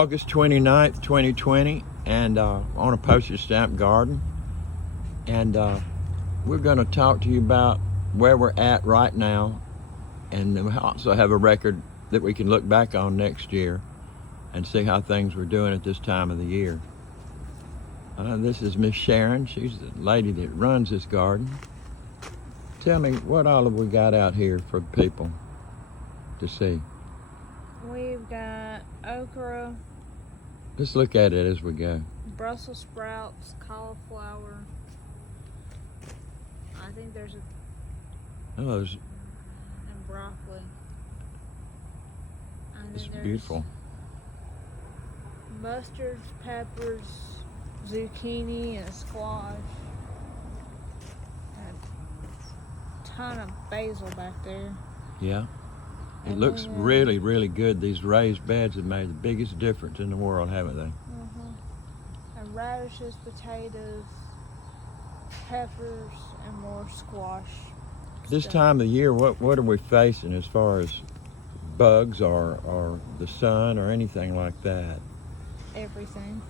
August 29th, 2020, and on a postage stamp garden. And we're going to talk to you about where we're at right now, and then we also have a record that we can look back on next year and see how things were doing at this time of the year. This is Miss Sharon. She's the lady that runs this garden. Tell me, what all have we got out here for people to see? We've got okra. Let's look at it as we go. Brussels sprouts, cauliflower. I think there's Oh, those, and broccoli. And it's then there's beautiful. mustards, peppers, zucchini, and squash. And a ton of basil back there. Yeah. It And looks then, really, really good. These raised beds have made the biggest difference in the world, haven't they? And radishes, potatoes, peppers, and more squash. This stuff. time of the year, what are we facing as far as bugs or the sun or anything like that? Everything.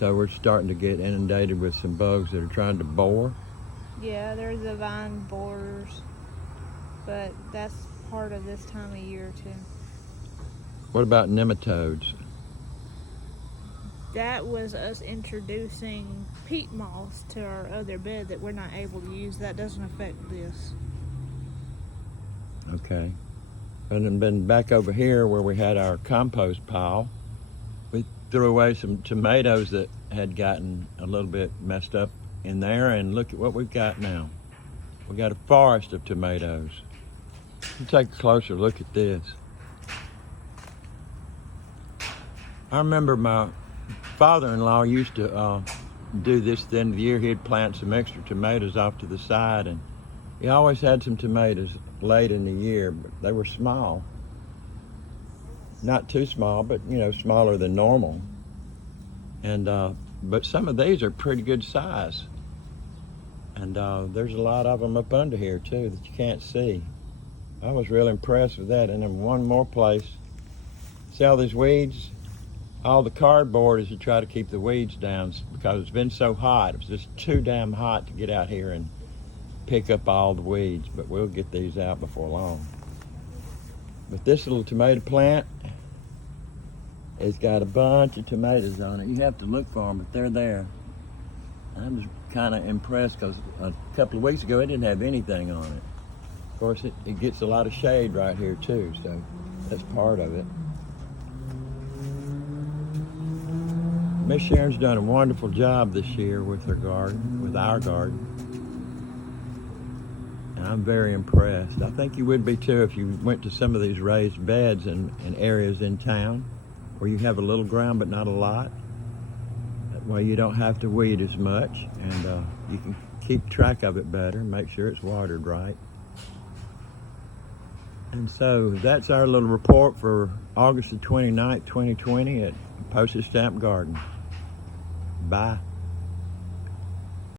So we're starting to get inundated with some bugs that are trying to bore. Yeah, there's the vine borers, but that's part of this time of year too. What about nematodes? That was us introducing peat moss to our other bed that we're not able to use. That doesn't affect this. Okay. And then back over here where we had our compost pile, we threw away some tomatoes that had gotten a little bit messed up in there, and look at what we've got now. We got a forest of tomatoes. Let's take a closer look at this. I remember my father-in-law used to do this at the end of the year. He'd plant some extra tomatoes off to the side, and he always had some tomatoes late in the year, but they were small. Not too small, but smaller than normal. And but some of these are pretty good size. And there's a lot of them up under here too that you can't see. I was real impressed with that. And then one more place. See all these weeds? All the cardboard is to try to keep the weeds down because it's been so hot. It was just too damn hot to get out here and pick up all the weeds, but we'll get these out before long. But this little tomato plant has got a bunch of tomatoes on it. You have to look for them, but they're there. I'm just kind of impressed because a couple of weeks ago it didn't have anything on it. Of course, it gets a lot of shade right here too, so that's part of it. Miss Sharon's done a wonderful job this year with her garden, with our garden. And I'm very impressed. I think you would be too if you went to some of these raised beds in areas in town where you have a little ground but not a lot. That way you don't have to weed as much, and you can keep track of it better and make sure it's watered right. And so that's our little report for August the 29th, 2020 at Postage Stamp Garden. Bye.